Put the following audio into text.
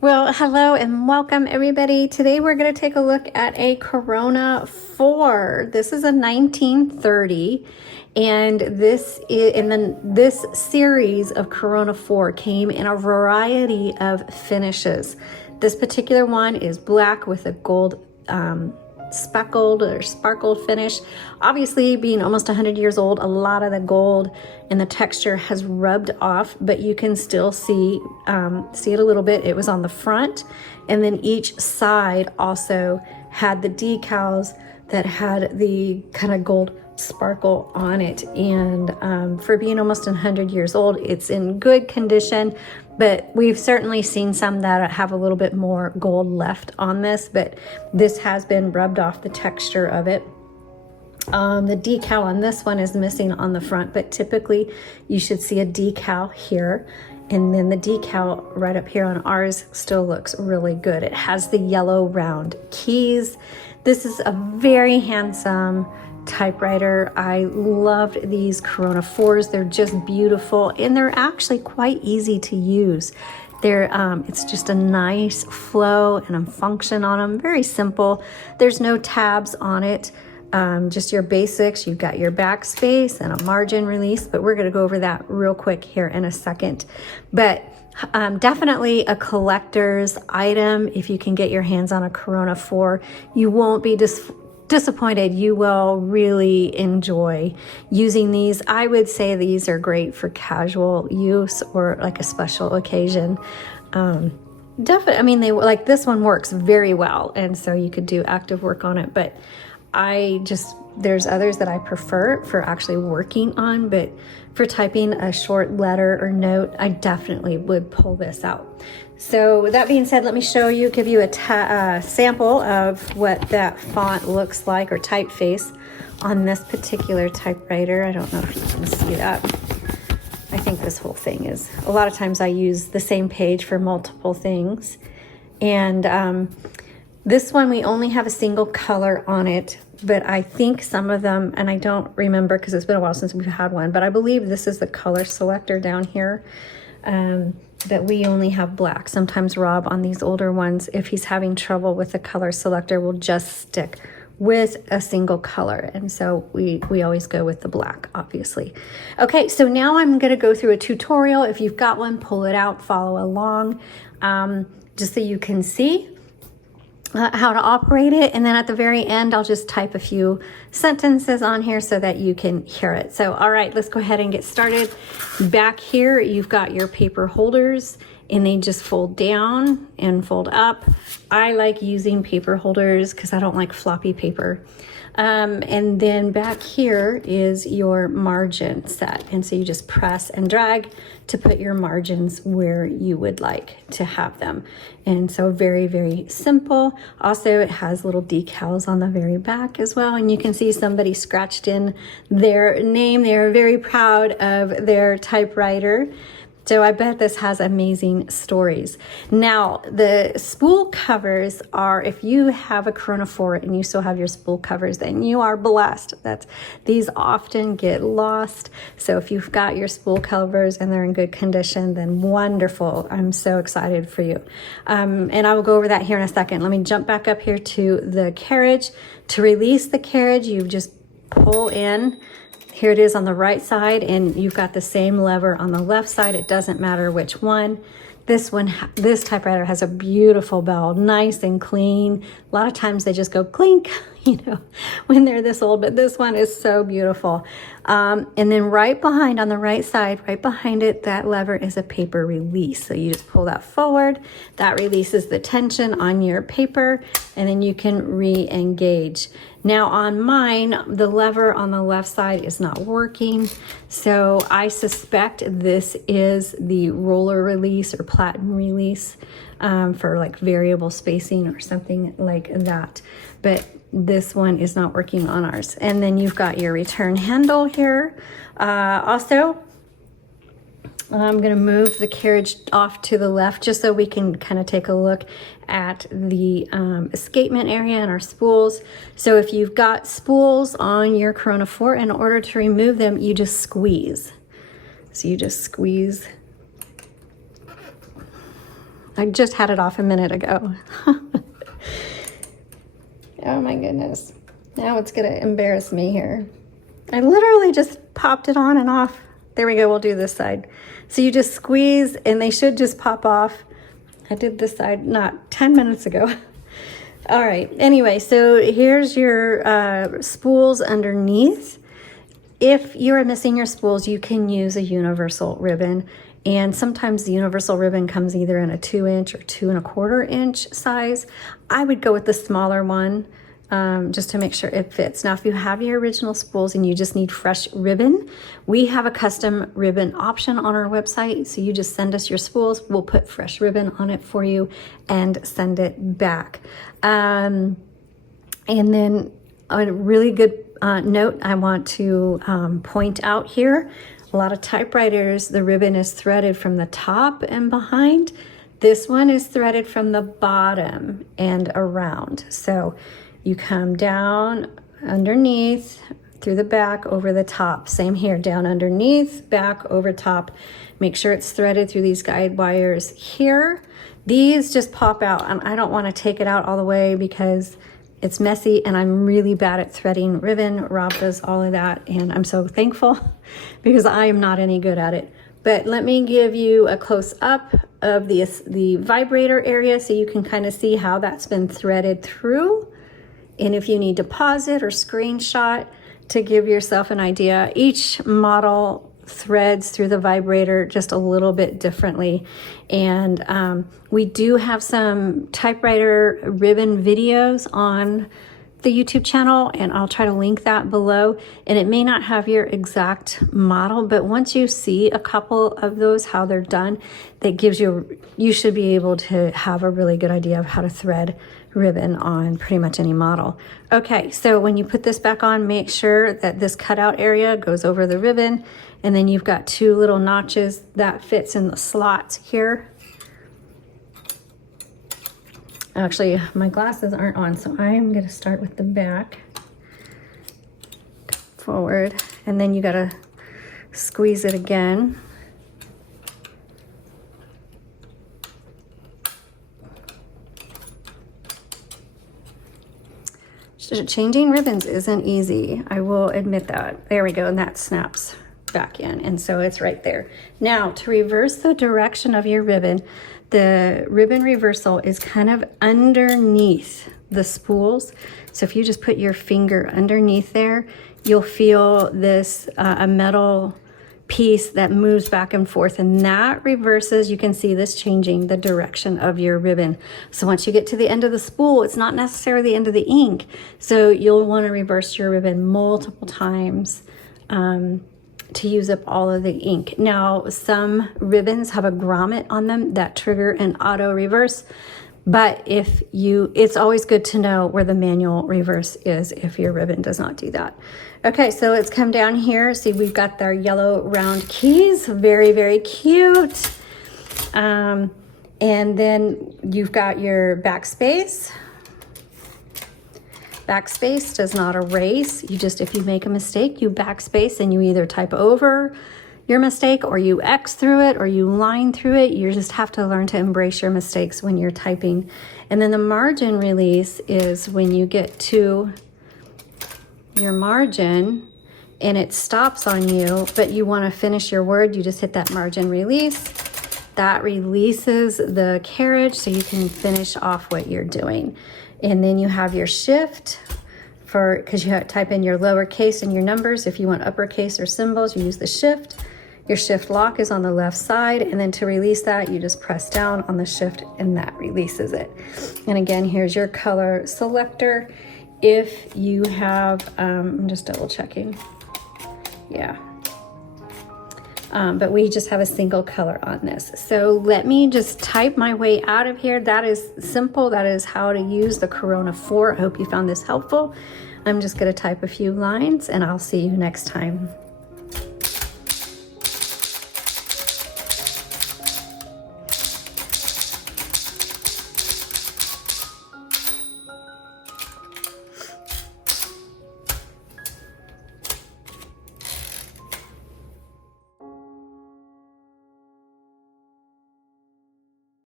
Well, hello and welcome everybody. Today we're going to take a look at a Corona 4. This is a 1930, and this series of Corona 4 came in a variety of finishes. This particular one is black with a gold speckled or sparkled finish. Obviously, being almost 100 years old, a lot of the gold and the texture has rubbed off, but you can still see it a little bit. It was on the front, and then each side also had the decals that had the kind of gold sparkle on it. And for being almost 100 years old, it's in good condition, but we've certainly seen some that have a little bit more gold left on this, but this has been rubbed off the texture of it. The decal on this one is missing on the front, but typically you should see a decal here. And then the decal right up here on ours still looks really good. It has the yellow round keys. This is a very handsome typewriter. I loved these Corona 4s. They're just beautiful, and they're actually quite easy to use. It's just a nice flow and a function on them. Very simple. There's no tabs on it. Just your basics. You've got your backspace and a margin release, but we're going to go over that real quick here in a second. But definitely a collector's item. If you can get your hands on a Corona 4, you won't be disappointed. You will really enjoy using these. I would say these are great for casual use or like a special occasion. Definitely, I mean, like this one works very well, and so you could do active work on it, but there's others that I prefer for actually working on, but for typing a short letter or note, I definitely would pull this out. So with that being said, let me give you a sample of what that font looks like, or typeface on this particular typewriter. I don't know if you can see that. I think this whole thing is, a lot of times I use the same page for multiple things. And this one, we only have a single color on it, but I think some of them, and I don't remember because it's been a while since we've had one, but I believe this is the color selector down here, that we only have black. Sometimes Rob on these older ones, if he's having trouble with the color selector, will just stick with a single color. And so we always go with the black, obviously. Okay, so now I'm gonna go through a tutorial. If you've got one, pull it out, follow along, just so you can see how to operate it. And then at the very end, I'll just type a few sentences on here so that you can hear it. So, all right, let's go ahead and get started. Back here, you've got your paper holders, and they just fold down and fold up. I like using paper holders because I don't like floppy paper. And then back here is your margin set. And so you just press and drag to put your margins where you would like to have them. And so very, very simple. Also, it has little decals on the very back as well. And you can see somebody scratched in their name. They are very proud of their typewriter. So I bet this has amazing stories. Now, the spool covers are, if you have a Corona 4 and you still have your spool covers, then you are blessed. These often get lost. So if you've got your spool covers and they're in good condition, then wonderful. I'm so excited for you. And I will go over that here in a second. Let me jump back up here to the carriage. To release the carriage, you just pull in. Here it is on the right side, and you've got the same lever on the left side. It doesn't matter which one. This typewriter has a beautiful bell, nice and clean. A lot of times they just go clink, when they're this old, but this one is so beautiful. And then right behind, on the right side, right behind it, that lever is a paper release. So you just pull that forward, that releases the tension on your paper, and then you can re-engage. Now on mine, the lever on the left side is not working. So I suspect this is the roller release or platen release for like variable spacing or something like that. But this one is not working on ours. And then you've got your return handle here. Also, I'm going to move the carriage off to the left just so we can kind of take a look at the escapement area and our spools. So if you've got spools on your Corona 4, in order to remove them, you just squeeze. So you just squeeze I just had it off a minute ago. Oh my goodness. Now it's gonna embarrass me here. I literally just popped it on and off. There we go, we'll do this side. So you just squeeze and they should just pop off. I did this side not 10 minutes ago. All right, anyway, so here's your spools underneath. If you're missing your spools, you can use a universal ribbon. And sometimes the universal ribbon comes either in a 2-inch or 2 1/4 inch size. I would go with the smaller one just to make sure it fits. Now, if you have your original spools and you just need fresh ribbon, we have a custom ribbon option on our website. So you just send us your spools, we'll put fresh ribbon on it for you and send it back. And then a really good note I want to point out here. A lot of typewriters, the ribbon is threaded from the top and behind. This one is threaded from the bottom and around. So you come down underneath, through the back, over the top. Same here, down underneath, back, over top. Make sure it's threaded through these guide wires here. These just pop out, and I don't want to take it out all the way because it's messy and I'm really bad at threading ribbon. Rob does all of that and I'm so thankful because I am not any good at it. But let me give you a close up of the vibrator area so you can kind of see how that's been threaded through. And if you need to pause it or screenshot to give yourself an idea, each model threads through the vibrator just a little bit differently. And we do have some typewriter ribbon videos on the YouTube channel, and I'll try to link that below. And it may not have your exact model, but once you see a couple of those, how they're done, that gives you should be able to have a really good idea of how to thread ribbon on pretty much any model. Okay, so when you put this back on, make sure that this cutout area goes over the ribbon, and then you've got 2 little notches that fits in the slots here. Actually, my glasses aren't on, so I'm gonna start with the back, forward, and then you gotta squeeze it again. Changing ribbons isn't easy, I will admit that. There we go, and that snaps back in, and so it's right there. Now, to reverse the direction of your ribbon, the ribbon reversal is kind of underneath the spools. So if you just put your finger underneath there, you'll feel this a metal piece that moves back and forth, and that reverses. You can see this changing the direction of your ribbon. So once you get to the end of the spool, it's not necessarily the end of the ink. So you'll want to reverse your ribbon multiple times to use up all of the ink. Now, some ribbons have a grommet on them that trigger an auto reverse, but it's always good to know where the manual reverse is if your ribbon does not do that. Okay, so let's come down here. See, we've got our yellow round keys, very, very cute. And then you've got your backspace. Backspace does not erase. If you make a mistake, you backspace and you either type over your mistake or you X through it or you line through it. You just have to learn to embrace your mistakes when you're typing. And then the margin release is when you get to your margin and it stops on you, but you want to finish your word, you just hit that margin release. That releases the carriage so you can finish off what you're doing. And then you have your shift because you type in your lowercase and your numbers. If you want uppercase or symbols, you use the shift. Your shift lock is on the left side, and then to release that, you just press down on the shift and that releases it. And again, here's your color selector. If you have, I'm just double checking. Yeah. But we just have a single color on this. So let me just type my way out of here. That is simple. That is how to use the Corona 4. I hope you found this helpful. I'm just going to type a few lines and I'll see you next time.